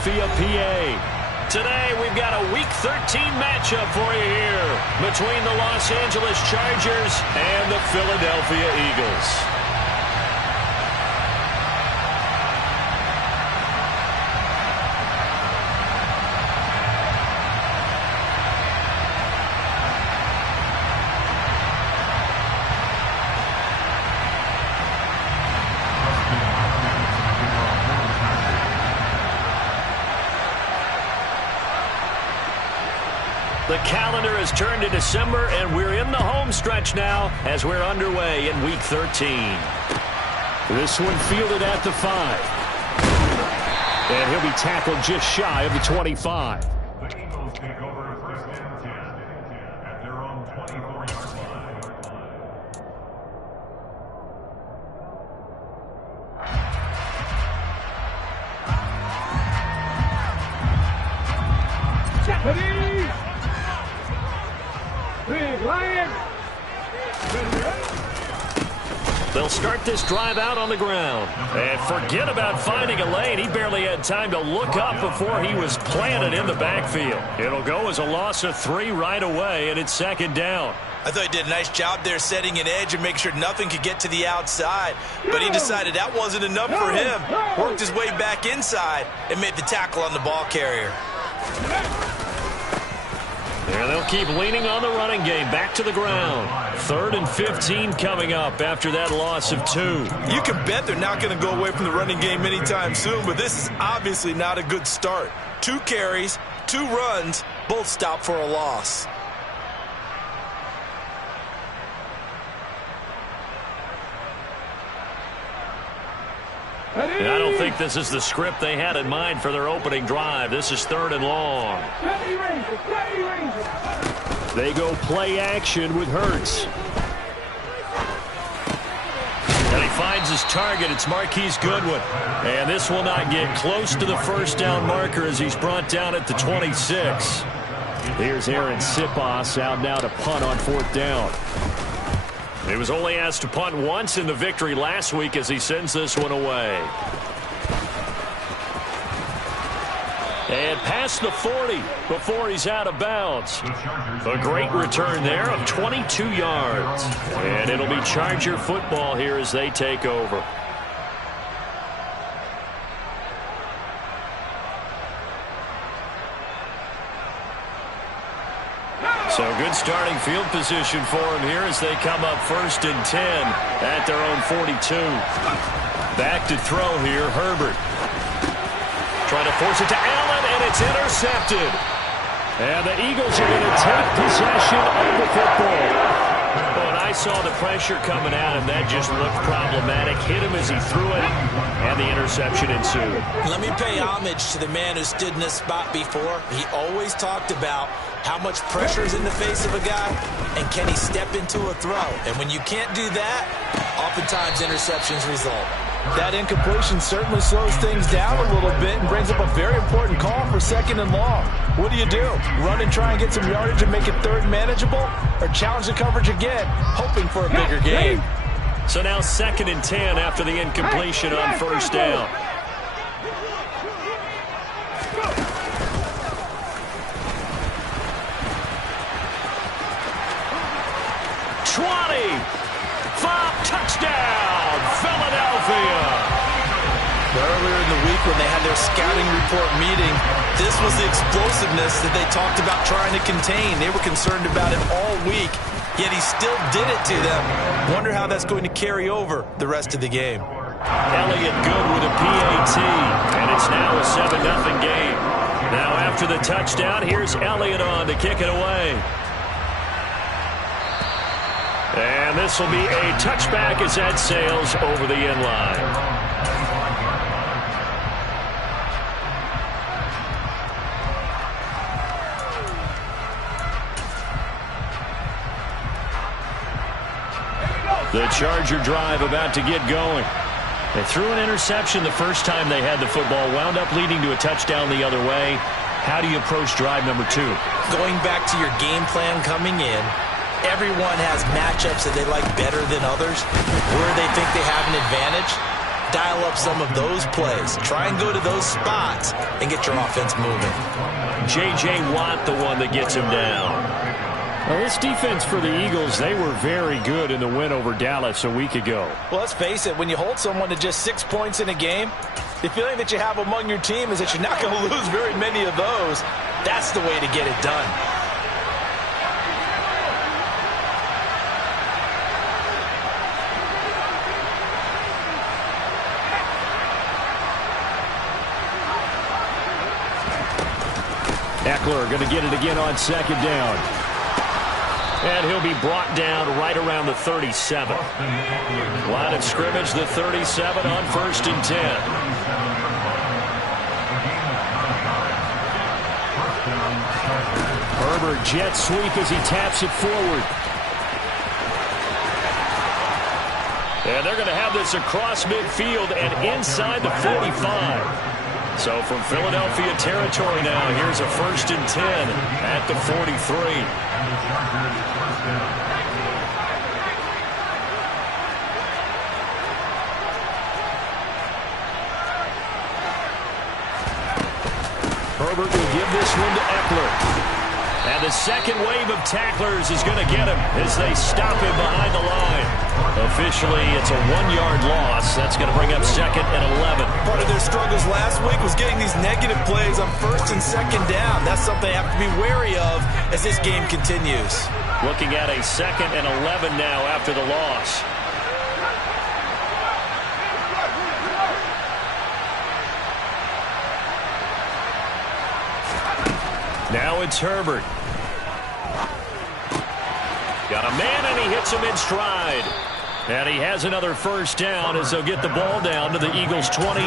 Philadelphia, PA. Today, we've got a Week 13 matchup for you here between the Los Angeles Chargers and the Philadelphia Eagles. The calendar has turned to December, and we're in the home stretch now as we're underway in Week 13. This one fielded at the 5. And he'll be tackled just shy of the 25. The Eagles take over first and 10 at their own 24-yard line. They'll start this drive out on the ground. And forget about finding a lane. He barely had time to look up before he was planted in the backfield. It'll go as a loss of 3 right away, and it's second down. I thought he did a nice job there setting an edge and making sure nothing could get to the outside. But he decided that wasn't enough for him. Worked his way back inside and made the tackle on the ball carrier. And they'll keep leaning on the running game. Back to the ground. 3rd and 15 coming up after that loss of 2. You can bet they're not going to go away from the running game anytime soon, but this is obviously not a good start. 2 carries, 2 runs, both stopped for a loss. And I don't think this is the script they had in mind for their opening drive. This is 3rd and long. They go play action with Hurts. And he finds his target. It's Marquise Goodwin. And this will not get close to the first down marker as he's brought down at the 26. Here's Aaron Siposs out now to punt on 4th down. He was only asked to punt once in the victory last week as he sends this one away. And past the 40 before he's out of bounds. A great return there of 22 yards. And it'll be Charger football here as they take over. So good starting field position for him here as they come up 1st and 10 at their own 42. Back to throw here, Herbert. Trying to force it to Allen, and it's intercepted. And the Eagles are going to take possession of the football. When I saw the pressure coming at him, that just looked problematic. Hit him as he threw it, and the interception ensued. Let me pay homage to the man who stood in this spot before. He always talked about how much pressure is in the face of a guy, and can he step into a throw? And when you can't do that, oftentimes interceptions result. That incompletion certainly slows things down a little bit and brings up a very important call for 2nd and long. What do? Run and try and get some yardage and make it 3rd manageable? Or challenge the coverage again, hoping for a bigger gain? So now 2nd and 10 after the incompletion on 1st down. Touchdown, Philadelphia. Earlier in the week when they had their scouting report meeting, this was the explosiveness that they talked about trying to contain. They were concerned about it all week, yet he still did it to them. Wonder how that's going to carry over the rest of the game. Elliott good with a PAT, and it's now a 7-0 game. Now after the touchdown, here's Elliott on to kick it away. And this will be a touchback as that sails over the end line. The Charger drive about to get going. They threw an interception the first time they had the football, wound up leading to a touchdown the other way. How do you approach drive number 2? Going back to your game plan coming in, everyone has matchups that they like better than others, where they think they have an advantage. dial up some of those plays. Try and go to those spots and get your offense moving. J.J. Watt, the one that gets him down. Well, this defense for the Eagles, they were very good in the win over Dallas a week ago. Well, let's face it, when you hold someone to just 6 points in a game, the feeling that you have among your team is that you're not going to lose very many of those. That's the way to get it done. Eckler going to get it again on second down. And he'll be brought down right around the 37. Line of scrimmage, the 37 on 1st and 10. Herbert jet sweep as he taps it forward. And they're going to have this across midfield and inside the 45. So from Philadelphia territory now, here's a 1st and 10 at the 43. Herbert will give this one to Eckler. And the second wave of tacklers is going to get him as they stop him behind the line. Officially, it's a 1-yard loss. That's going to bring up 2nd and 11. Part of their struggles last week was getting these negative plays on 1st and 2nd down. That's something they have to be wary of as this game continues. Looking at a 2nd and 11 now after the loss. Now it's Herbert. Got a man, and he hits him in stride. And he has another 1st down as they'll get the ball down to the Eagles' 28.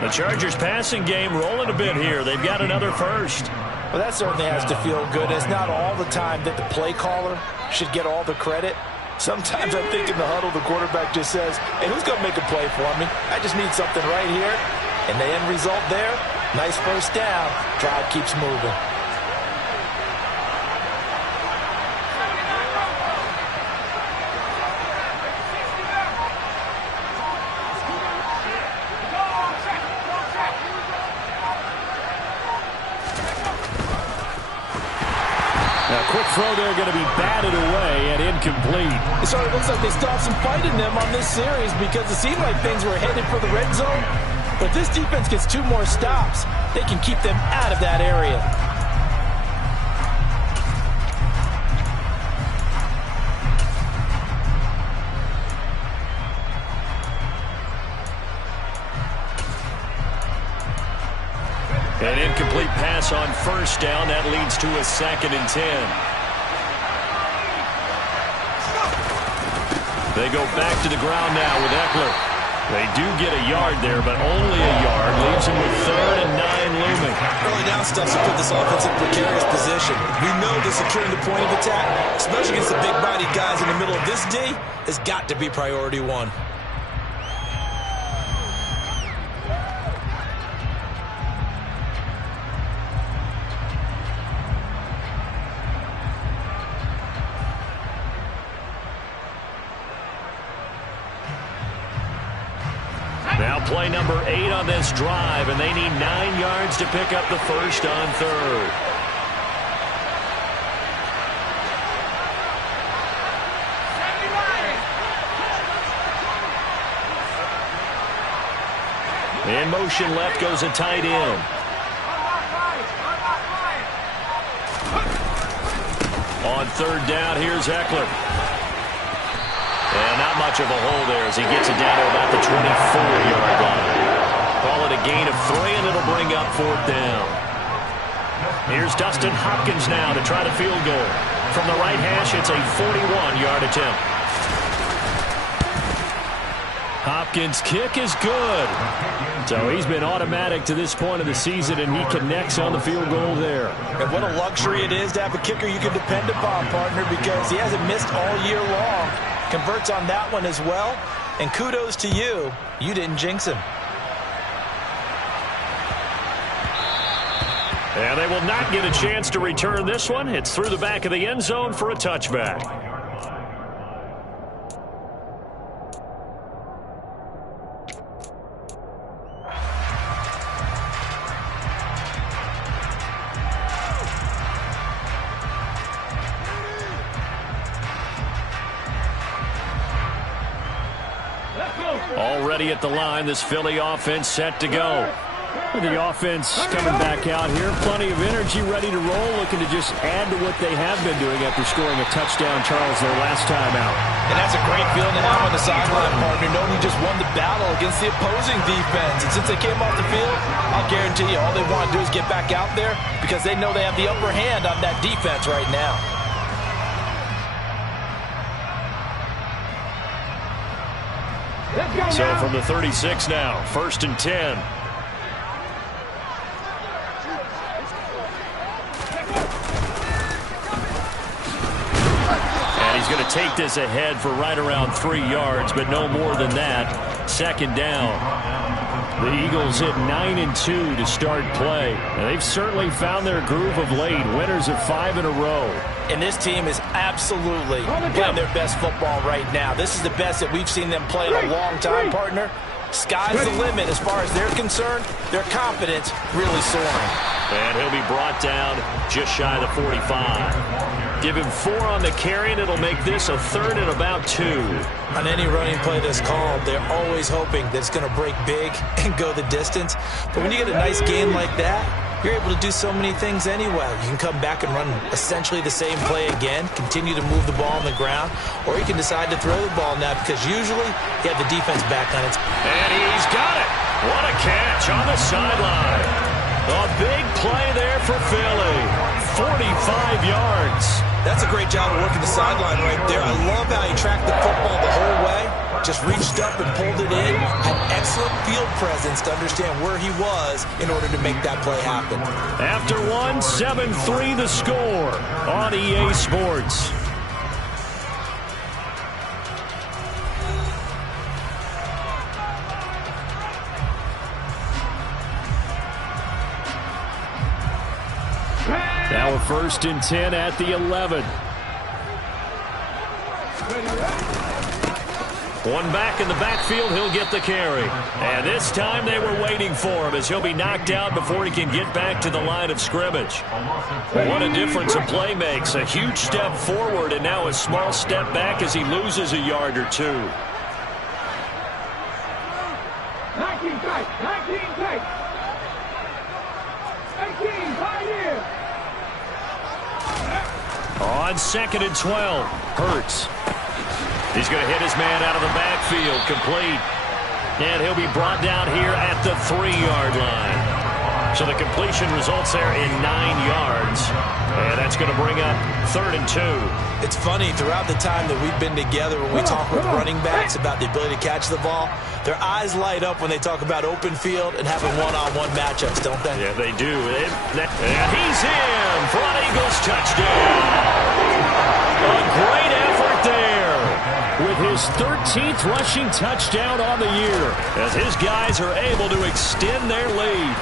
The Chargers' passing game rolling a bit here. They've got another 1st. Well, that certainly has to feel good. It's not all the time that the play caller should get all the credit. Sometimes I think in the huddle, the quarterback just says, hey, who's going to make a play for me? I just need something right here. And the end result there, nice 1st down. Drive keeps moving. Quick throw there, going to be batted away and incomplete. It sort of looks like they still have some fight in them on this series because it seemed like things were headed for the red zone. But if this defense gets 2 more stops, they can keep them out of that area. An incomplete pass on 1st down. That leads to a 2nd and 10. They go back to the ground now with Eckler. They do get a yard there, but only a yard. Leaves them with 3rd and 9 looming. Early down stuff's to put this offense in precarious position. We know that securing the point of attack, especially against the big-bodied guys in the middle of this D, has got to be priority 1. Now play number 8 on this drive, and they need 9 yards to pick up the 1st on 3rd. In motion left goes a tight end. On 3rd down, here's Eckler. And not much of a hole there as he gets it down to about the 24-yard line. Call it a gain of 3, and it'll bring up 4th down. Here's Dustin Hopkins now to try the field goal. From the right hash, it's a 41-yard attempt. Hopkins' kick is good. So he's been automatic to this point of the season, and he connects on the field goal there. And what a luxury it is to have a kicker you can depend upon, partner, because he hasn't missed all year long. Converts on that one as well. And kudos to you. You didn't jinx him. And they will not get a chance to return this one. It's through the back of the end zone for a touchback. Already at the line, this Philly offense set to go. The offense coming back out here. Plenty of energy, ready to roll, looking to just add to what they have been doing after scoring a touchdown, Charles, their last time out. And that's a great feeling to have on the sideline, partner, knowing you just won the battle against the opposing defense. And since they came off the field, I'll guarantee you all they want to do is get back out there because they know they have the upper hand on that defense right now. So from the 36 now, 1st and 10. And he's going to take this ahead for right around 3 yards, but no more than that. 2nd down. The Eagles hit 9-2 to start play. And they've certainly found their groove of late. Winners of 5 in a row. And this team is absolutely playing their best football right now. This is the best that we've seen them play in a long time, partner. Sky's the limit as far as they're concerned. Their confidence really soaring. And he'll be brought down just shy of the 45. Give him 4 on the carry, and it'll make this a 3rd and about 2. On any running play that's called, they're always hoping that it's going to break big and go the distance. But when you get a nice gain like that, you're able to do so many things anyway. You can come back and run essentially the same play again, continue to move the ball on the ground, or you can decide to throw the ball now because usually you have the defense back on its. And he's got it. What a catch on the sideline. A big play there for Philly. 45 yards. That's a great job of working the sideline right there. I love how he tracked the football the whole way. Just reached up and pulled it in. Had excellent field presence to understand where he was in order to make that play happen. After 7-3 the score on EA Sports. Now a 1st and 10 at the 11. One back in the backfield, he'll get the carry. And this time they were waiting for him as he'll be knocked out before he can get back to the line of scrimmage. What a difference a play makes. A huge step forward and now a small step back as he loses a yard or 2. 19 tight, 19 tight. 18, right here. On 2nd and 12, Hurts. He's going to hit his man out of the backfield, complete. And he'll be brought down here at the 3-yard line. So the completion results there in 9 yards. And that's going to bring up 3rd and 2. It's funny, throughout the time that we've been together when we talk with running backs about the ability to catch the ball, their eyes light up when they talk about open field and having one-on-one matchups, don't they? Yeah, they do. And he's in for an Eagles touchdown. A great effort there with his 13th rushing touchdown on the year as his guys are able to extend their lead.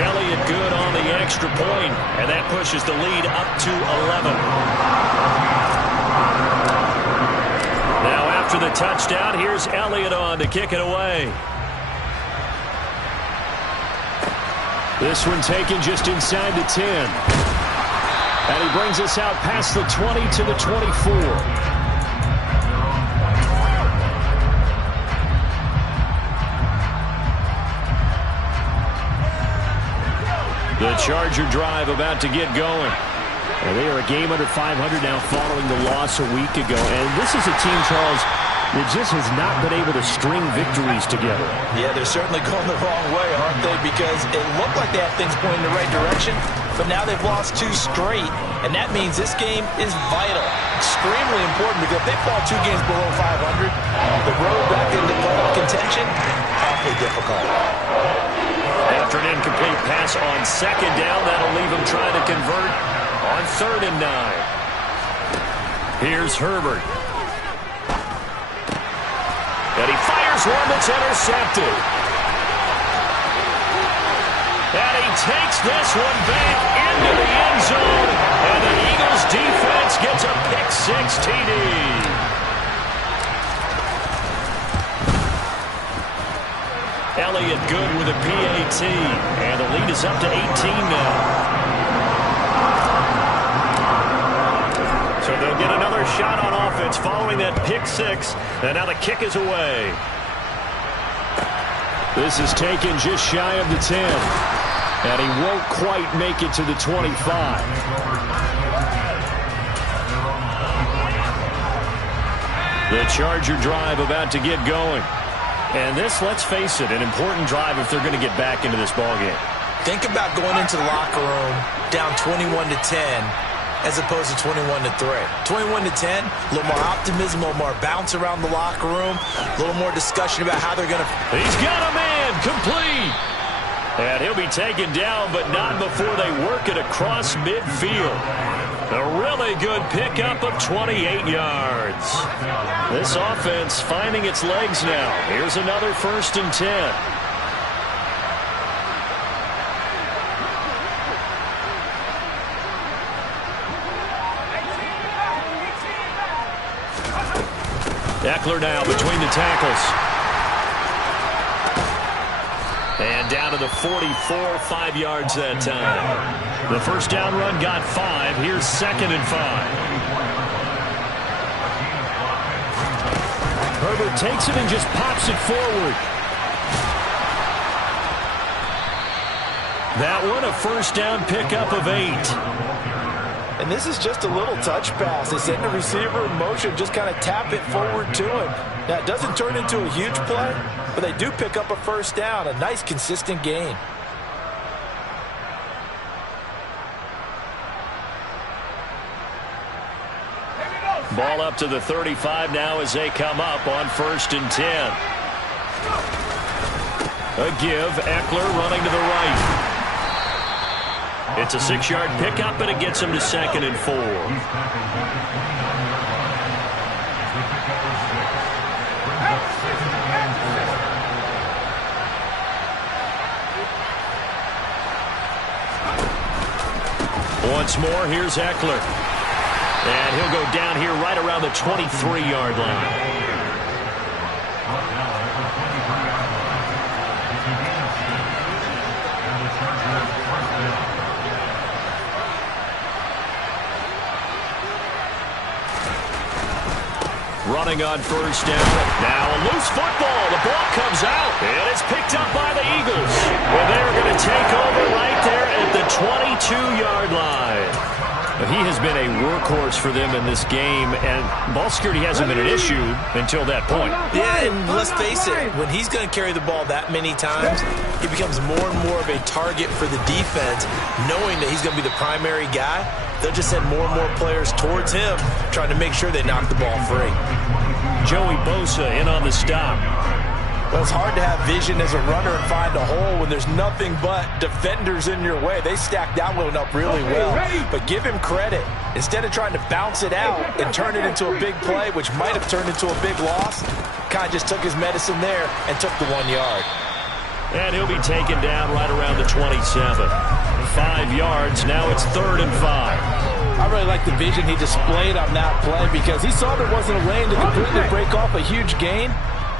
Elliott good on the extra point, and that pushes the lead up to 11. Now after the touchdown, here's Elliott on to kick it away. This one taken just inside the 10. And he brings us out past the 20 to the 24. The Charger drive about to get going. And they are a game under 500 now following the loss a week ago. And this is a team, Charles, that just has not been able to string victories together. Yeah, they're certainly going the wrong way, aren't they? Because it looked like they had things pointing in the right direction, but now they've lost 2 straight. And that means this game is vital. Extremely important because if they fall 2 games below 500, the road back into playoff contention, awfully difficult. After an incomplete pass on 2nd down, that'll leave him trying to convert on 3rd and 9. Here's Herbert. And he fires one that's intercepted. And he takes this one back into the end zone. And the Eagles defense gets a pick-6 TD. Elliott good with a PAT. And the lead is up to 18 now. So they'll get another shot on offense following that pick-6. And now the kick is away. This is taken just shy of the 10. And he won't quite make it to the 25. The Charger drive about to get going. And this, let's face it, an important drive if they're going to get back into this ballgame. Think about going into the locker room down 21-10 as opposed to 21-3. 21-10, a little more optimism, a little more bounce around the locker room, a little more discussion about how they're going to... He's got a man, complete. And he'll be taken down, but not before they work it across midfield. A really good pickup of 28 yards. This offense finding its legs now. Here's another 1st and 10. Eckler now between the tackles. And down to the 44, 5 yards that time. The first down run got 5. Here's 2nd and 5. Herbert takes it and just pops it forward. That one, a first down pickup of 8. And this is just a little touch pass. They send the receiver in motion, just kind of tap it forward to him. Now, it doesn't turn into a huge play, but they do pick up a first down, a nice, consistent gain. Ball up to the 35 now as they come up on 1st and 10. A give, Eckler running to the right. It's a 6-yard pickup, and it gets him to 2nd and 4. Once more, here's Eckler. And he'll go down here right around the 23-yard line. Running on 1st down. Now a loose football. The ball comes out. And it's picked up by the Eagles. Well, they're going to take over right there at the 22-yard line. He has been a workhorse for them in this game, and ball security hasn't been an issue until that point. Yeah, and let's face it, when he's going to carry the ball that many times, he becomes more and more of a target for the defense, knowing that he's going to be the primary guy. They'll just send more and more players towards him, trying to make sure they knock the ball free. Joey Bosa in on the stop. Well, it's hard to have vision as a runner and find a hole when there's nothing but defenders in your way. They stacked that one up really well. But give him credit. Instead of trying to bounce it out and turn it into a big play, which might have turned into a big loss, kind of just took his medicine there and took the 1 yard. And he'll be taken down right around the 27. 5 yards. Now it's 3rd and 5. I really like the vision he displayed on that play because he saw there wasn't a lane to completely break off a huge gain.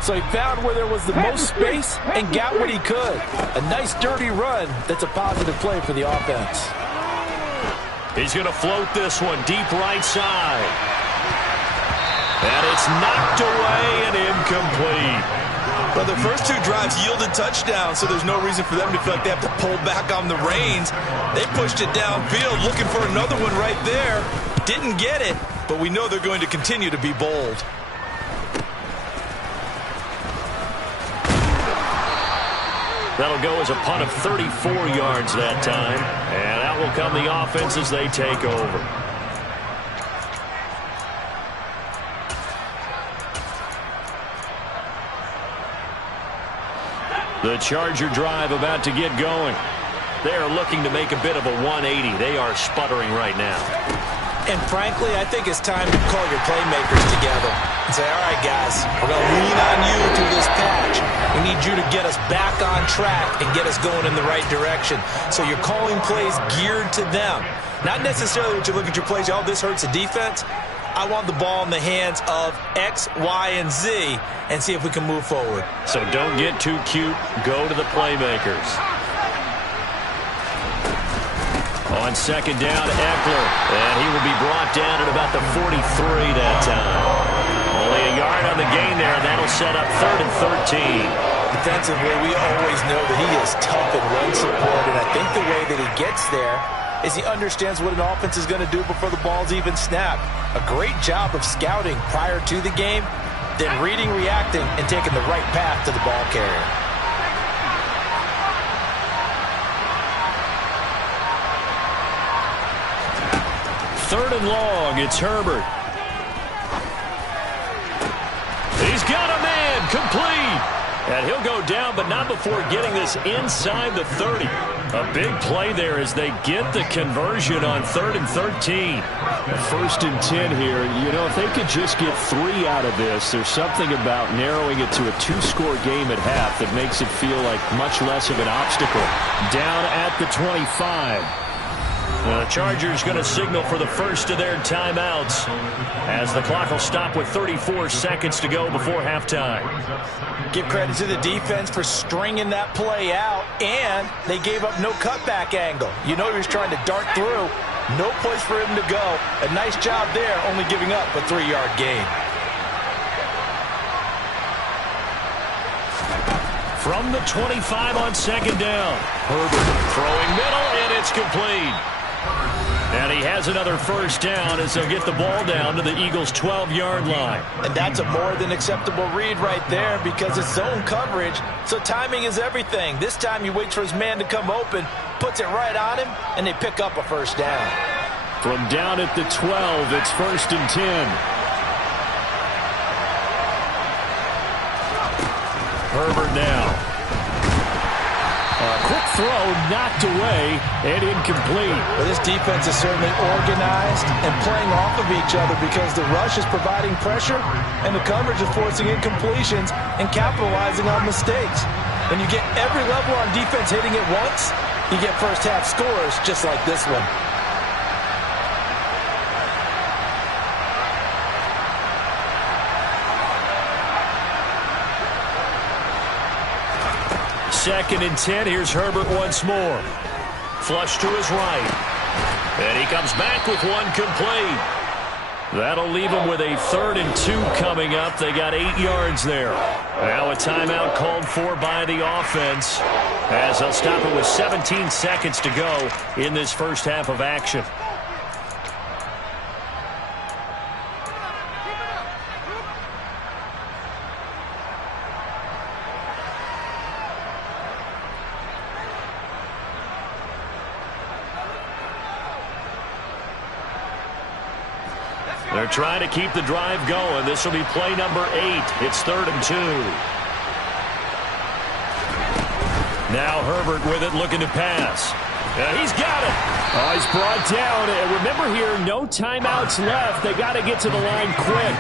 So he found where there was the most space and got what he could. A nice, dirty run that's a positive play for the offense. He's going to float this one deep right side. And it's knocked away and incomplete. Well, the first 2 drives yielded touchdowns, so there's no reason for them to feel like they have to pull back on the reins. They pushed it downfield, looking for another one right there. Didn't get it, but we know they're going to continue to be bold. That'll go as a punt of 34 yards that time. And out will come the offense as they take over. The Charger drive about to get going. They are looking to make a bit of a 180. They are sputtering right now. And frankly, I think it's time to call your playmakers together and say, all right, guys, we're going to lean on you through this patch. We need you to get us back on track and get us going in the right direction. So you're calling plays geared to them. Not necessarily that you look at your plays, oh, this hurts the defense. I want the ball in the hands of X, Y, and Z and see if we can move forward. So don't get too cute. Go to the playmakers. On 2nd down, Eckler. And he will be brought down at about the 43 that time. Only a yard on the gain there, and that'll set up 3rd and 13. Defensively, we always know that he is tough and run support, and I think the way that he gets there is he understands what an offense is going to do before the ball's even snapped. A great job of scouting prior to the game, then reading, reacting, and taking the right path to the ball carrier. Third and long, it's Herbert. He's got a man, complete. And he'll go down, but not before getting this inside the 30. A big play there as they get the conversion on 3rd and 13. First and 10 here. You know, if they could just get 3 out of this, there's something about narrowing it to a 2-score game at half that makes it feel like much less of an obstacle. Down at the 25. The Chargers going to signal for the first of their timeouts as the clock will stop with 34 seconds to go before halftime. Give credit to the defense for stringing that play out, and they gave up no cutback angle. You know he was trying to dart through. No place for him to go. A nice job there, only giving up a 3-yard gain. From the 25 on second down. Herbert throwing middle, and it's complete. And he has another first down as they'll get the ball down to the Eagles' 12-yard line. And that's a more than acceptable read right there because it's zone coverage, so timing is everything. This time he waits for his man to come open, puts it right on him, and they pick up a first down. From down at the 12, it's 1st and 10. Herbert now. Quick throw, knocked away, and incomplete. Well, this defense is certainly organized and playing off of each other because the rush is providing pressure and the coverage is forcing incompletions and capitalizing on mistakes. When you get every level on defense hitting it once, you get first-half scores just like this one. Second and 10. Here's Herbert once more. Flush to his right. And he comes back with one complete. That'll leave him with a 3rd and 2 coming up. They got 8 yards there. Now a timeout called for by the offense as they'll stop it with 17 seconds to go in this first half of action. They're trying to keep the drive going. This will be play number 8. It's 3rd and 2. Now Herbert with it, looking to pass. He's got it. Oh, he's brought down. And remember here, no timeouts left. They got to get to the line quick.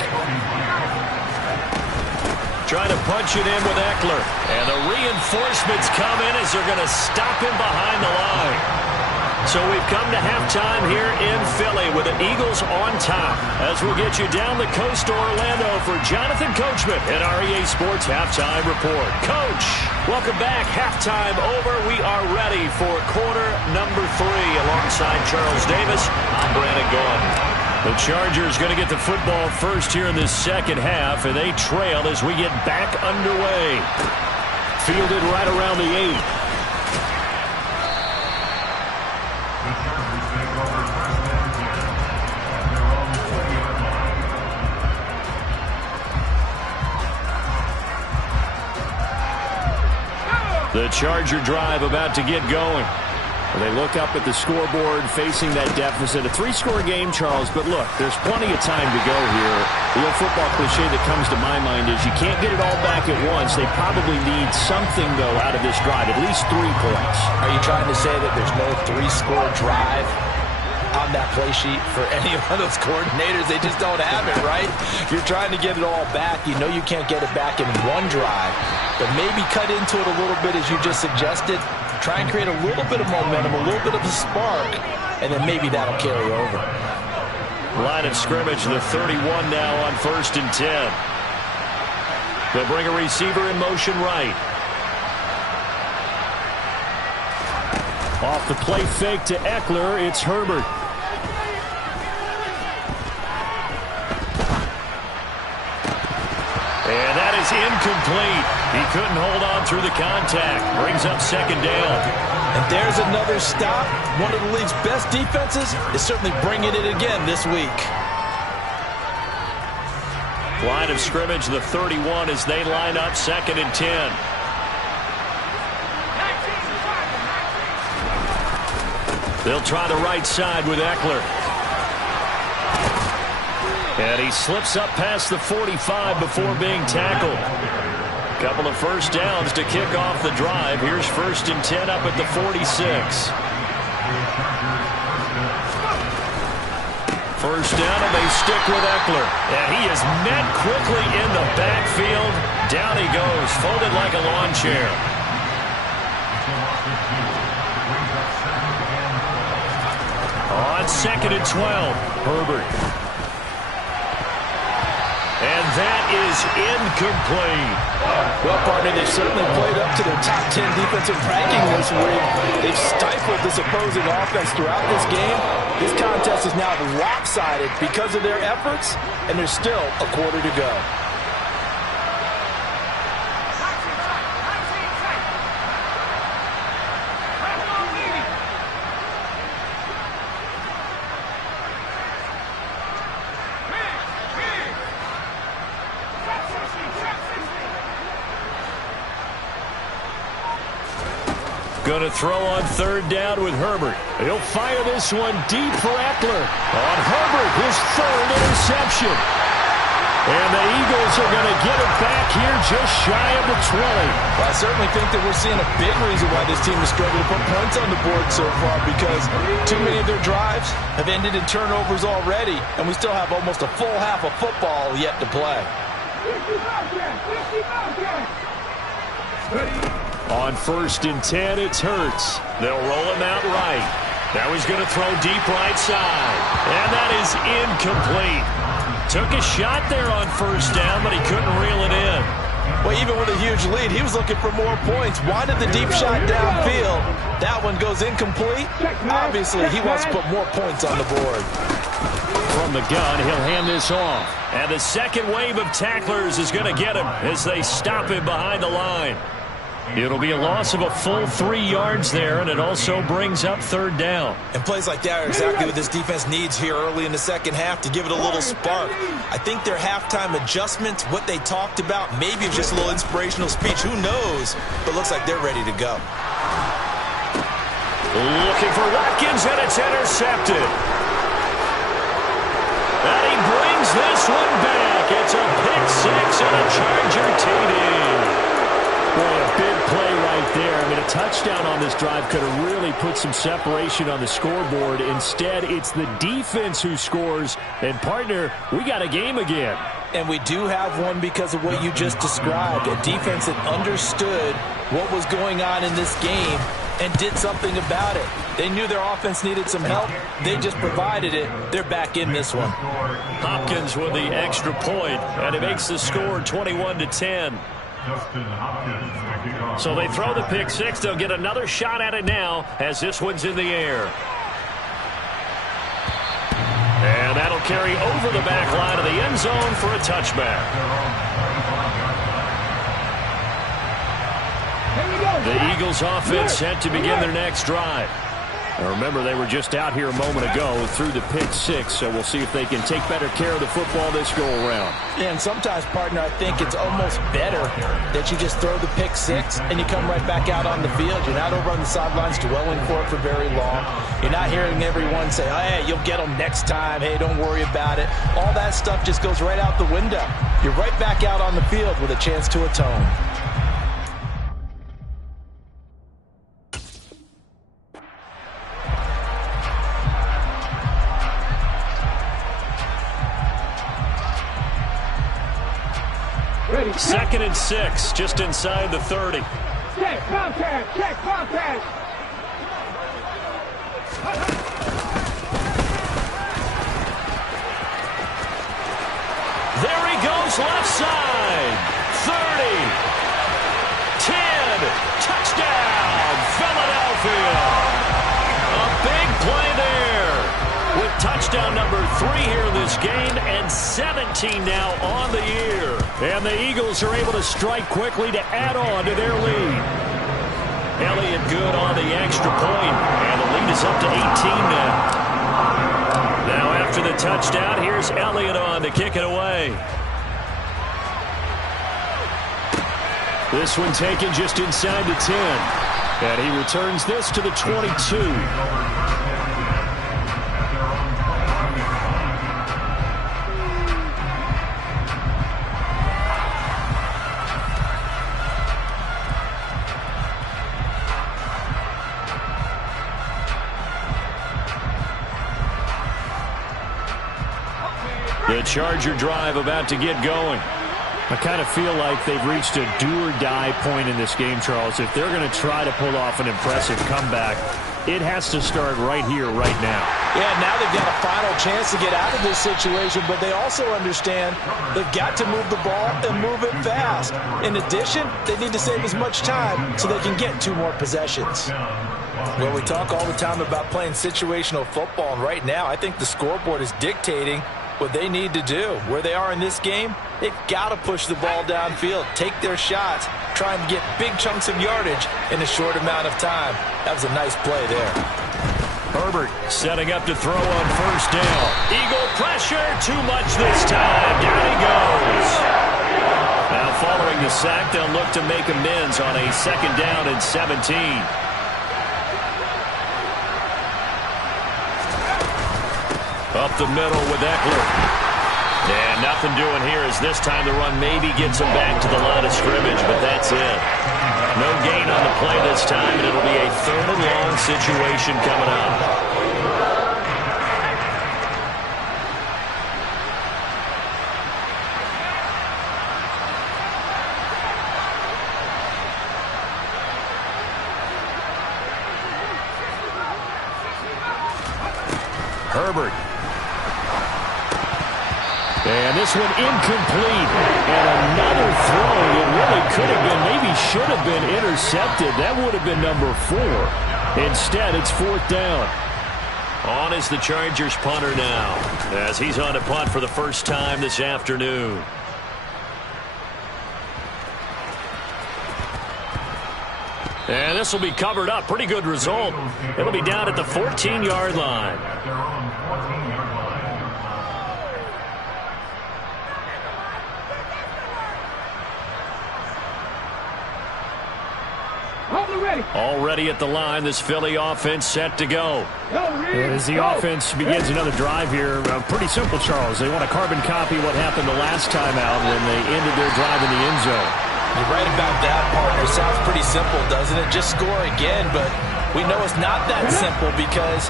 Trying to punch it in with Eckler. And the reinforcements come in as they're going to stop him behind the line. So we've come to halftime here in Philly with the Eagles on top as we'll get you down the coast to Orlando for Jonathan Coachman at our EA Sports Halftime Report. Coach, welcome back. Halftime over. We are ready for quarter number 3 alongside Charles Davis. I'm Brandon Gaudin. The Chargers going to get the football first here in this second half, and they trail as we get back underway. Fielded right around the 8. The Charger drive about to get going. They look up at the scoreboard facing that deficit. A 3-score game, Charles, but look, there's plenty of time to go here. The old football cliche that comes to my mind is you can't get it all back at once. They probably need something, though, out of this drive, at least 3 points. Are you trying to say that there's no 3-score drive on that play sheet for any one of those coordinators? They just don't have it, right? You're trying to get it all back. You know you can't get it back in one drive, but maybe cut into it a little bit as you just suggested. Try and create a little bit of momentum, a little bit of a spark, and then maybe that'll carry over. Line of scrimmage, the 31 now on 1st and 10. They'll bring a receiver in motion right. Off the play fake to Eckler, it's Herbert. And that is incomplete. He couldn't hold on through the contact. Brings up second down. And there's another stop. One of the league's best defenses is certainly bringing it again this week. Line of scrimmage, the 31, as they line up second and 10. They'll try the right side with Eckler. And he slips up past the 45 before being tackled. Couple of first downs to kick off the drive. Here's first and 10 up at the 46. First down, and they stick with Eckler. And he is met quickly in the backfield. Down he goes, folded like a lawn chair. On second and 12, Herbert. And that is incomplete. Well, partner, they've certainly played up to their top 10 defensive ranking this week. They've stifled this opposing offense throughout this game. This contest is now lopsided because of their efforts, and there's still a quarter to go. Going to throw on third down with Herbert. He'll fire this one deep for Eckler. On Herbert, his third interception. And the Eagles are going to get it back here just shy of the 20. Well, I certainly think that we're seeing a big reason why this team is struggling to put points on the board so far, because too many of their drives have ended in turnovers already, and we still have almost a full half of football yet to play. On first and 10, it's Hurts. They'll roll him out right. Now he's going to throw deep right side. And that is incomplete. Took a shot there on first down, but he couldn't reel it in. Well, even with a huge lead, he was looking for more points. Wanted the deep shot downfield. That one goes incomplete. Obviously, he wants to put more points on the board. From the gun, he'll hand this off. And the second wave of tacklers is going to get him as they stop him behind the line. It'll be a loss of a full 3 yards there, and it also brings up third down. And plays like that are exactly what this defense needs here early in the second half to give it a little spark. I think their halftime adjustments, what they talked about, maybe it's just a little inspirational speech. Who knows? But looks like they're ready to go. Looking for Watkins, and it's intercepted. And he brings this one back. It's a pick six and a Charger TD. Boy, a big play right there. I mean, a touchdown on this drive could have really put some separation on the scoreboard. Instead, it's the defense who scores. And, partner, we got a game again. And we do have one because of what you just described. A defense that understood what was going on in this game and did something about it. They knew their offense needed some help. They just provided it. They're back in this one. Hopkins with the extra point, and it makes the score 21-10. So they throw the pick six. They'll get another shot at it now as this one's in the air. And that'll carry over the back line of the end zone for a touchback. The Eagles offense set to begin their next drive. Now remember, they were just out here a moment ago through the pick six, so we'll see if they can take better care of the football this go-around. Yeah, and sometimes, partner, I think it's almost better that you just throw the pick six and you come right back out on the field. You're not over on the sidelines dwelling for it for very long. You're not hearing everyone say, oh, hey, you'll get them next time. Hey, don't worry about it. All that stuff just goes right out the window. You're right back out on the field with a chance to atone. Second and 6, just inside the 30. Check contact, check contact. There he goes, left side. 30, 10, touchdown, Philadelphia. A big play there with touchdown number 3 here in this Eagles gain, and 17 now on the year. And the Eagles are able to strike quickly to add on to their lead. Elliott good on the extra point, and the lead is up to 18 now. Now after the touchdown, here's Elliott on to kick it away. This one taken just inside the 10. And he returns this to the 22. The Charger drive about to get going. I kind of feel like they've reached a do-or-die point in this game, Charles. If they're going to try to pull off an impressive comeback, it has to start right here, right now. Yeah, now they've got a final chance to get out of this situation, but they also understand they've got to move the ball and move it fast. In addition, they need to save as much time so they can get 2 more possessions. Well, we talk all the time about playing situational football, and right now I think the scoreboard is dictating what they need to do. Where they are in this game, they've got to push the ball downfield, take their shots, try and get big chunks of yardage in a short amount of time. That was a nice play there. Herbert setting up to throw on first down. Eagle pressure, too much this time. Down he goes. Now following the sack, they'll look to make amends on a 2nd down and 17. Up the middle with Eckler. And nothing doing here as this time the run maybe gets him back to the line of scrimmage, but that's it. No gain on the play this time, and it'll be a 3rd and long situation coming up. Herbert. And this one incomplete. And another throw. It really could have been, maybe should have been intercepted. That would have been number 4. Instead, it's 4th down. On is the Chargers punter now, as he's on to punt for the first time this afternoon. And this will be covered up. Pretty good result. It'll be down at the 14-yard line. Already at the line, this Philly offense set to go. As the offense begins another drive here, pretty simple, Charles. They want to carbon copy what happened the last time out when they ended their drive in the end zone. You're right about that, partner. Sounds pretty simple, doesn't it? Just score again, but we know it's not that simple because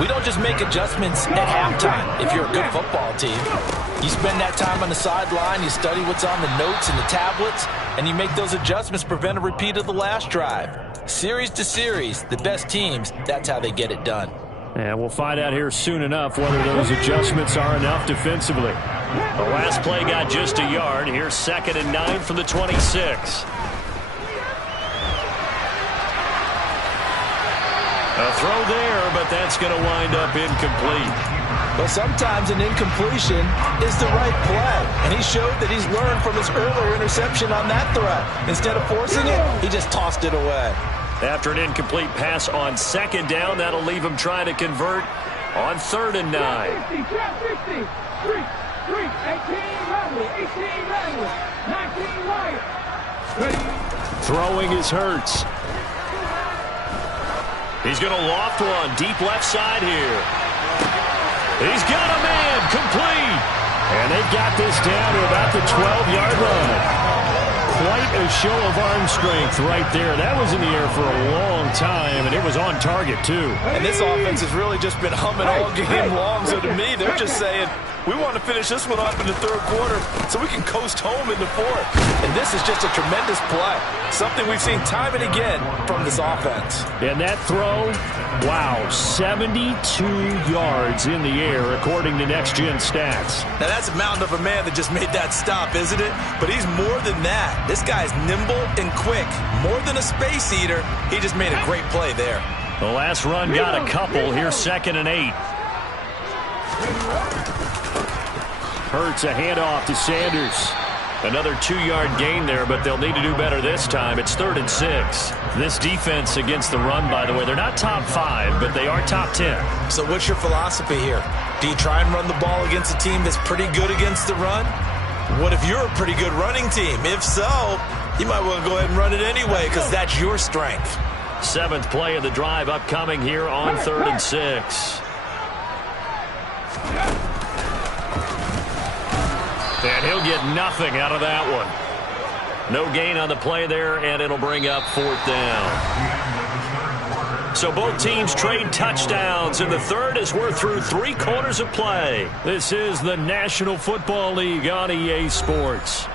we don't just make adjustments at halftime if you're a good football team. You spend that time on the sideline, you study what's on the notes and the tablets, and you make those adjustments to prevent a repeat of the last drive. Series to series, the best teams, that's how they get it done. And we'll find out here soon enough whether those adjustments are enough defensively. The last play got just a yard. Here's 2nd and 9 from the 26. A throw there, but that's going to wind up incomplete. But sometimes an incompletion is the right play. And he showed that he's learned from his earlier interception on that throw. Instead of forcing it, he just tossed it away. After an incomplete pass on 2nd down, that'll leave him trying to convert on 3rd and 9. 18 Throwing is Hurts. He's going to loft one deep left side here. He's got a man complete. And they've got this down to about the 12-yard line. Quite a show of arm strength right there. That was in the air for a long time, and it was on target, too. And this offense has really just been humming all game long. So to me, they're just saying, we want to finish this one off in the 3rd quarter so we can coast home in the 4th. And this is just a tremendous play. Something we've seen time and again from this offense. And that throw, wow, 72 yards in the air, according to Next Gen Stats. Now, that's a mountain of a man that just made that stop, isn't it? But he's more than that. This guy's nimble and quick. More than a space eater, he just made a great play there. The last run got a couple. Here's 2nd and 8. Hurts a handoff to Sanders. Another 2-yard gain there, but they'll need to do better this time. It's 3rd and 6. This defense against the run, by the way, they're not top 5, but they are top 10. So what's your philosophy here? Do you try and run the ball against a team that's pretty good against the run? What if you're a pretty good running team? If so, you might want to go ahead and run it anyway because that's your strength. 7th play of the drive upcoming here on 3rd and 6. And he'll get nothing out of that one. No gain on the play there, and it'll bring up 4th down. So both teams trade touchdowns in the third as we're through 3 quarters of play. This is the National Football League on EA Sports.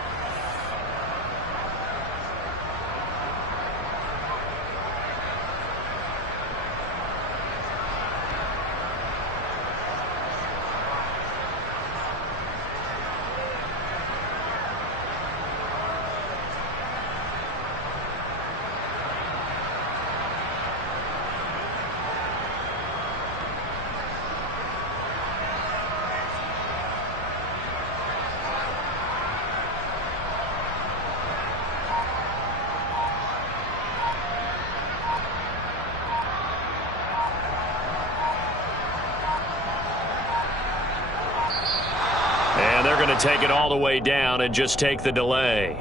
They're going to take it all the way down and just take the delay.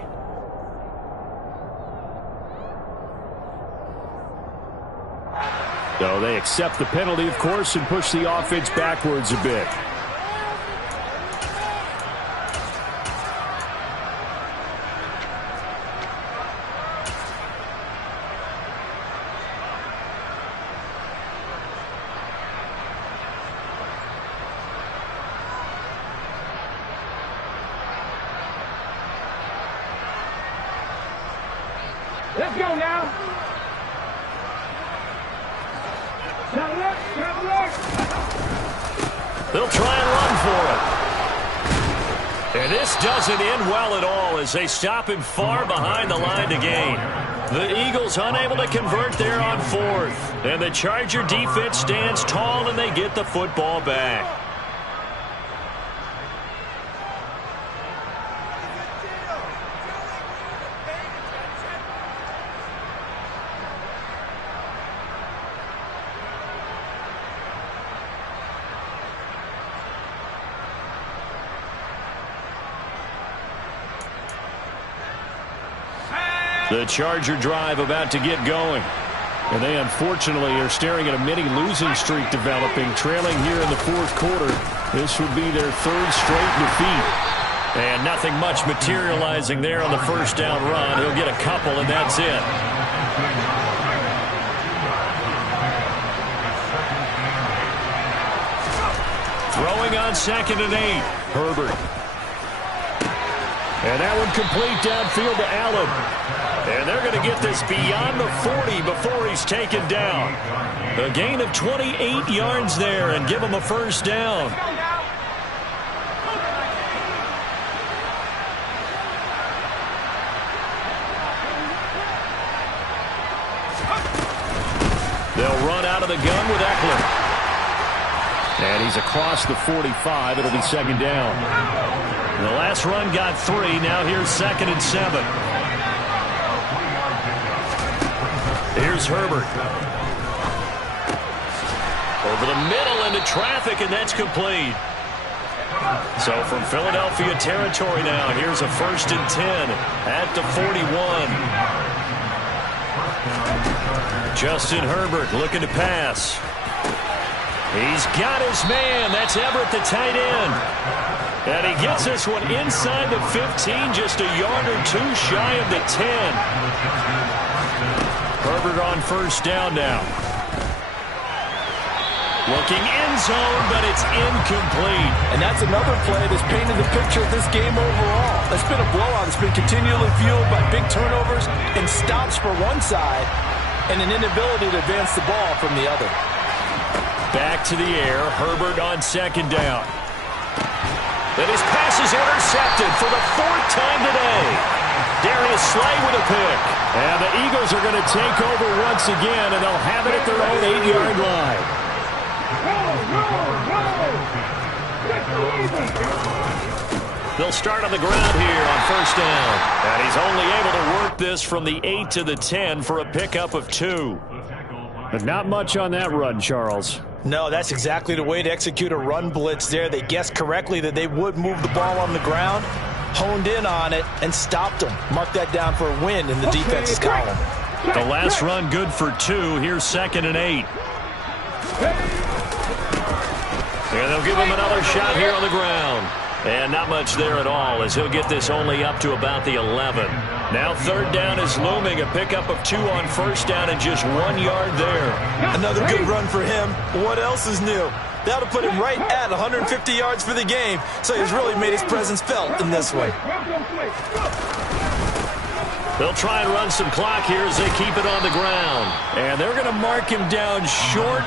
So they accept the penalty, of course, and push the offense backwards a bit. Let's go now. They'll try and run for it. And this doesn't end well at all as they stop him far behind the line to gain. The Eagles unable to convert there on 4th. And the Charger defense stands tall and they get the football back. The Charger drive about to get going. And they unfortunately are staring at a mini losing streak developing, trailing here in the 4th quarter. This would be their 3rd straight defeat. And nothing much materializing there on the first down run. He'll get a couple, and that's it. Throwing on 2nd and 8. Herbert. And that one complete downfield to Allen. And they're going to get this beyond the 40 before he's taken down. A gain of 28 yards there and give him a first down. They'll run out of the gun with Eckler. And he's across the 45. It'll be 2nd down. The last run got 3. Now here's 2nd and 7. Here's Herbert. Over the middle into traffic, and that's complete. So from Philadelphia territory now, here's a 1st and 10 at the 41. Justin Herbert looking to pass. He's got his man. That's Everett, the tight end. And he gets this one inside the 15, just a yard or 2 shy of the 10. Herbert on first down now. Looking end zone, but it's incomplete. And that's another play that's painted the picture of this game overall. It's been a blowout. It's been continually fueled by big turnovers and stops for one side and an inability to advance the ball from the other. Back to the air. Herbert on 2nd down. And his pass is intercepted for the 4th time today. Darius Slay with a pick. And the Eagles are going to take over once again, and they'll have it at their own 8-yard line. They'll start on the ground here on first down. And he's only able to work this from the 8 to the 10 for a pickup of 2. But not much on that run, Charles. No, that's exactly the way to execute a run blitz there. They guessed correctly that they would move the ball on the ground, honed in on it, and stopped them. Mark that down for a win in the defense's column. The last run good for 2. Here's 2nd and 8. And they'll give him another shot here on the ground. And not much there at all, as he'll get this only up to about the 11. Now 3rd down is looming. A pickup of 2 on first down and just 1 yard there. Another good run for him. What else is new? That'll put him right at 150 yards for the game, so he's really made his presence felt in this one. They'll try and run some clock here as they keep it on the ground. And they're going to mark him down short,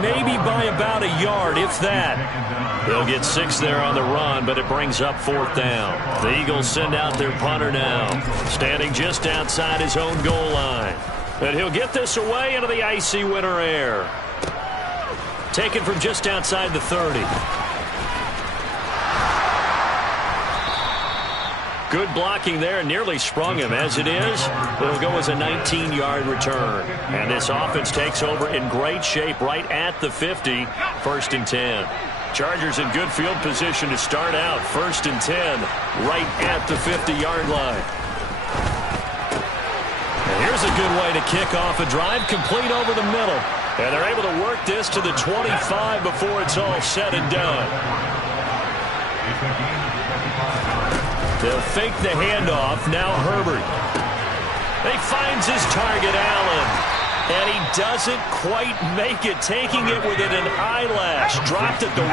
maybe by about a yard, if that. They'll get 6 there on the run, but it brings up 4th down. The Eagles send out their punter now, standing just outside his own goal line. And he'll get this away into the icy winter air. Taken from just outside the 30. Good blocking there, nearly sprung him. As it is, it'll go as a 19-yard return. And this offense takes over in great shape right at the 50, 1st and 10. Chargers in good field position to start out, 1st and 10, right at the 50-yard line. And here's a good way to kick off a drive, complete over the middle. And they're able to work this to the 25 before it's all said and done. They'll fake the handoff. Now Herbert. He finds his target, Allen. And he doesn't quite make it, taking it within an eyelash. Dropped at the 1.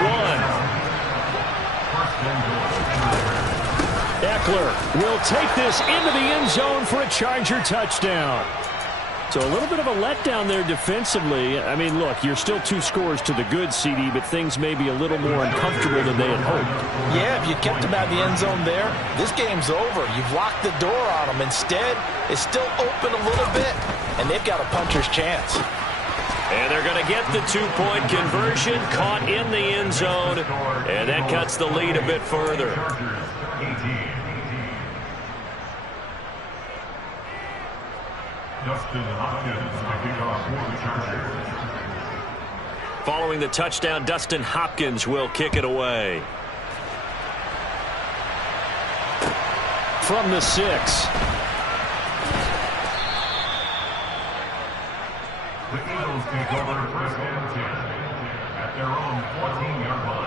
Eckler will take this into the end zone for a Charger touchdown. So a little bit of a letdown there defensively. I mean, look, you're still 2 scores to the good, CD, but things may be a little more uncomfortable than they had hoped. Yeah, if you kept him out of the end zone there, this game's over. You've locked the door on him. Instead, it's still open a little bit, and they've got a puncher's chance. And they're going to get the 2-point conversion, caught in the end zone, and that cuts the lead a bit further. Following the touchdown, Dustin Hopkins will kick it away. From the 6. The Eagles take over 1st and 10 at their own 14-yard line.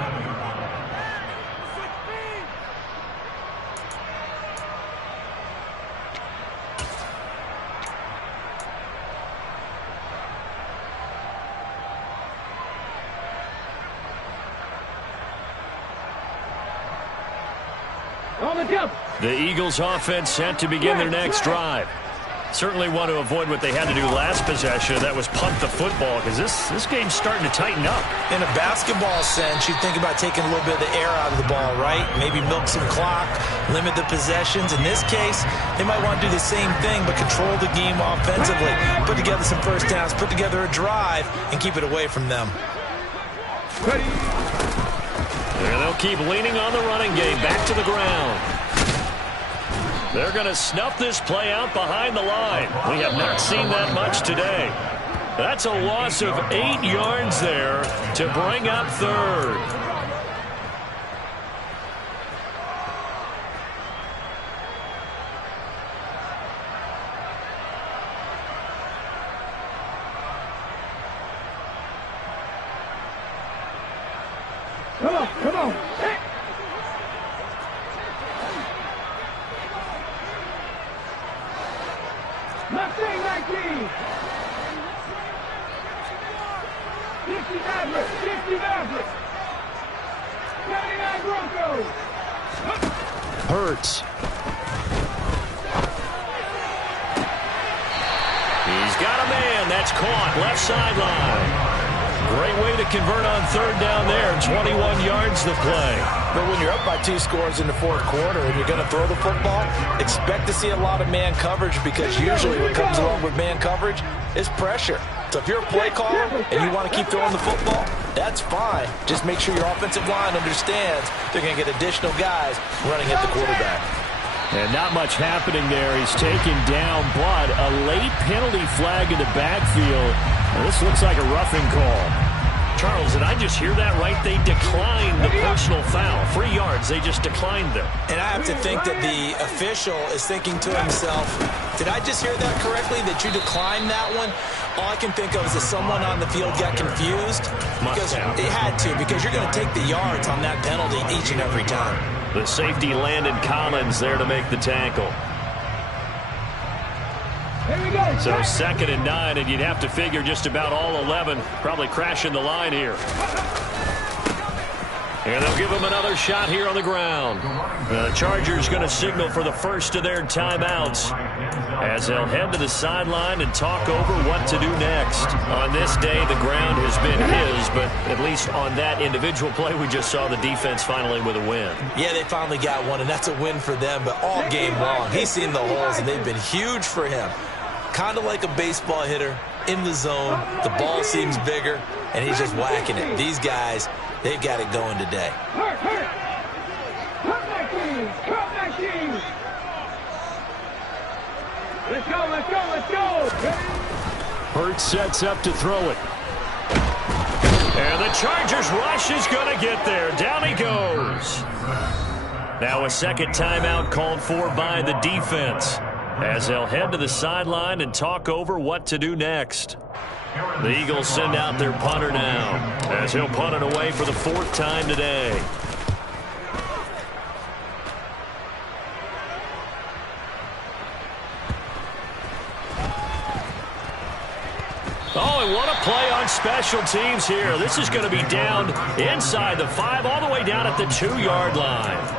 The Eagles offense set to begin their next drive. Certainly want to avoid what they had to do last possession. That was punt the football, because this game's starting to tighten up. In a basketball sense, you think about taking a little bit of the air out of the ball, right? Maybe milk some clock, limit the possessions. In this case, they might want to do the same thing, but control the game offensively. Put together some first downs, put together a drive, and keep it away from them. And they'll keep leaning on the running game. Back to the ground. They're going to snuff this play out behind the line. We have not seen that much today. That's a loss of 8 yards there to bring up 3rd. Come on. Mustang 19. 60 Mavericks. 79 Broncos. Hurts. He's got a man. That's caught. Left sideline. Great way to convert on 3rd down there. 21 yards to play. But when you're up by 2 scores in the 4th quarter and you're going to throw the football, expect to see a lot of man coverage, because usually what comes along with man coverage is pressure. So if you're a play caller and you want to keep throwing the football, that's fine. Just make sure your offensive line understands they're going to get additional guys running at the quarterback. And not much happening there. He's taken down, but a late penalty flag in the backfield. Now, this looks like a roughing call. Charles, did I just hear that right? They declined the personal foul. 3 yards, they just declined them. And I have to think that the official is thinking to himself, did I just hear that correctly, that you declined that one? All I can think of is that someone on the field got confused. Because it had to, because you're going to take the yards on that penalty each and every time. The safety Landon Collins there to make the tackle. So 2nd and 9, and you'd have to figure just about all 11 probably crashing the line here. And they'll give him another shot here on the ground. The Chargers going to signal for the first of their timeouts as they'll head to the sideline and talk over what to do next. On this day, the ground has been his, but at least on that individual play, we just saw the defense finally with a win. Yeah, they finally got one, and that's a win for them, but all game long, he's seen the holes, and they've been huge for him. Kind of like a baseball hitter in the zone. The ball seems bigger, and he's just whacking it. These guys, they've got it going today. Let's go, let's go, let's go. Hurts sets up to throw it. And the Chargers rush is going to get there. Down he goes. Now a second timeout called for by the defense as they'll head to the sideline and talk over what to do next. The Eagles send out their punter now as he'll punt it away for the 4th time today. Oh, and what a play on special teams here. This is going to be down inside the 5, all the way down at the 2-yard line.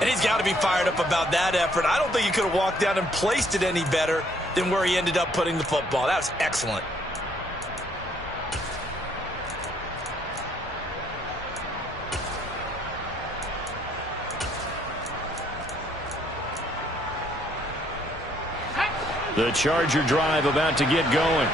And he's got to be fired up about that effort. I don't think he could have walked down and placed it any better than where he ended up putting the football. That was excellent. The Charger drive about to get going.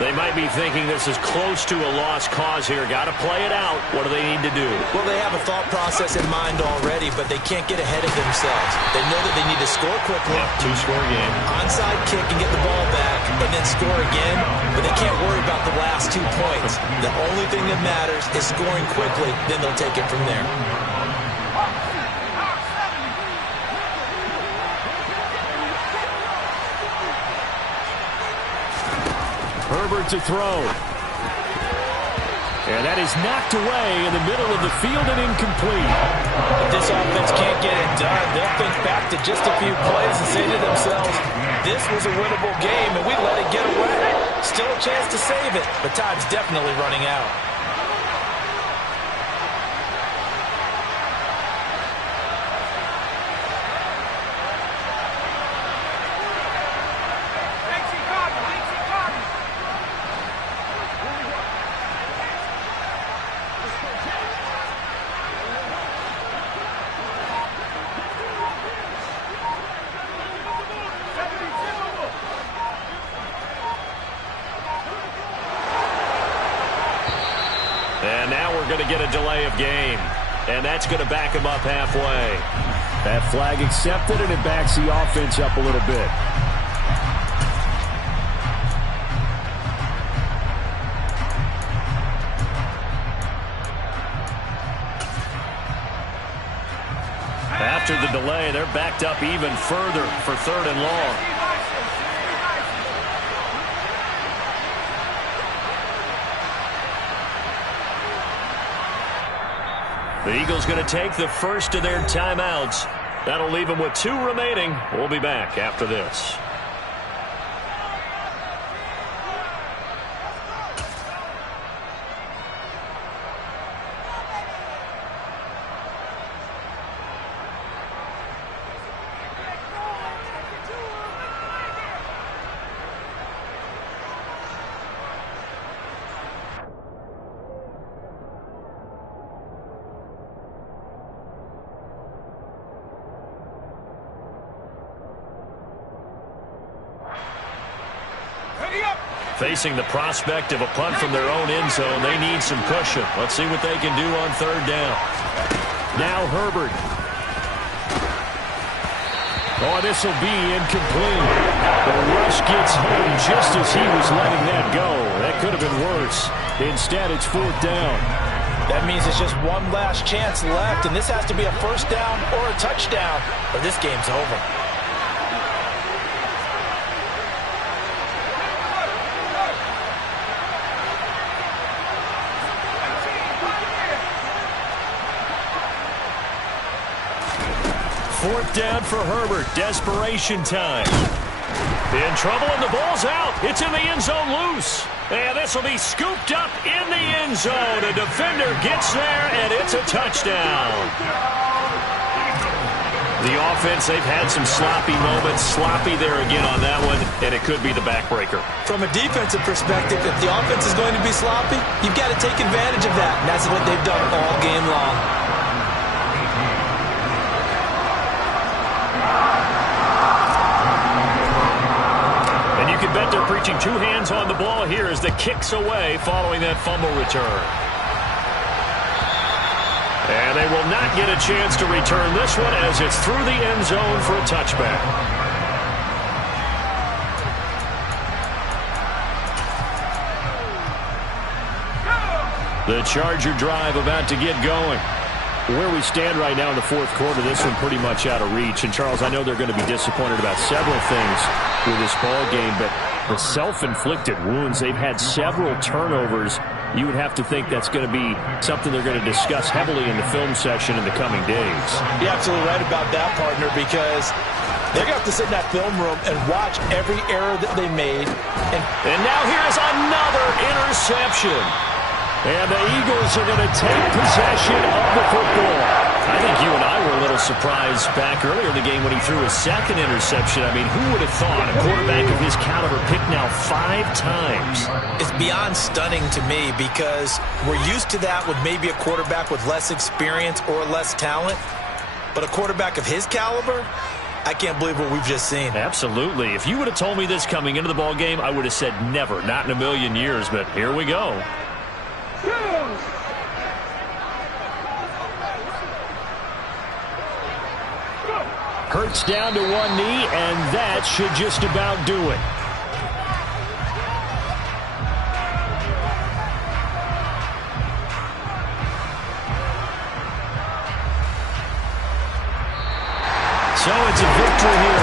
They might be thinking this is close to a lost cause here. Got to play it out. What do they need to do? Well, they have a thought process in mind already, but they can't get ahead of themselves. They know that they need to score quickly. Yep, 2-score game. Onside kick and get the ball back, and then score again. But they can't worry about the last 2 points. The only thing that matters is scoring quickly. Then they'll take it from there. Herbert to throw. And that is knocked away in the middle of the field and incomplete. If this offense can't get it done, they'll think back to just a few plays and say to themselves, this was a winnable game and we let it get away. Still a chance to save it, but time's definitely running out. And now we're going to get a delay of game. And that's going to back him up halfway. That flag accepted, and it backs the offense up a little bit. After the delay, they're backed up even further for 3rd and long. The Eagles going to take the first of their timeouts. That'll leave them with 2 remaining. We'll be back after this. Facing the prospect of a punt from their own end zone, they need some cushion. Let's see what they can do on third down. Now Herbert. Oh, this will be incomplete. The rush gets home just as he was letting that go. That could have been worse. Instead, it's fourth down. That means it's just one last chance left, and this has to be a first down or a touchdown, or this game's over. Fourth down for Herbert. Desperation time. In trouble, and the ball's out. It's in the end zone loose. And this will be scooped up in the end zone. A defender gets there, and it's a touchdown. The offense, they've had some sloppy moments. Sloppy there again on that one, and it could be the backbreaker. From a defensive perspective, if the offense is going to be sloppy, you've got to take advantage of that. And that's what they've done all game long. You can bet they're preaching two hands on the ball here as the kick's away following that fumble return. And they will not get a chance to return this one as it's through the end zone for a touchback. The Charger drive about to get going. Where we stand right now in the fourth quarter, this one pretty much out of reach. And, Charles, I know they're going to be disappointed about several things with this ball game, but the self-inflicted wounds, they've had several turnovers. You would have to think that's going to be something they're going to discuss heavily in the film session in the coming days. You're absolutely right about that, partner, because they're going to have to sit in that film room and watch every error that they made. And now here's another interception. And the Eagles are going to take possession of the football. I think you and I were a little surprised back earlier in the game when he threw his second interception. I mean, who would have thought a quarterback of his caliber picked now 5 times? It's beyond stunning to me because we're used to that with maybe a quarterback with less experience or less talent. But a quarterback of his caliber, I can't believe what we've just seen. Absolutely. If you would have told me this coming into the ball game, I would have said never, not in a million years. But here we go. Hurts down to one knee, and that should just about do it. So it's a victory here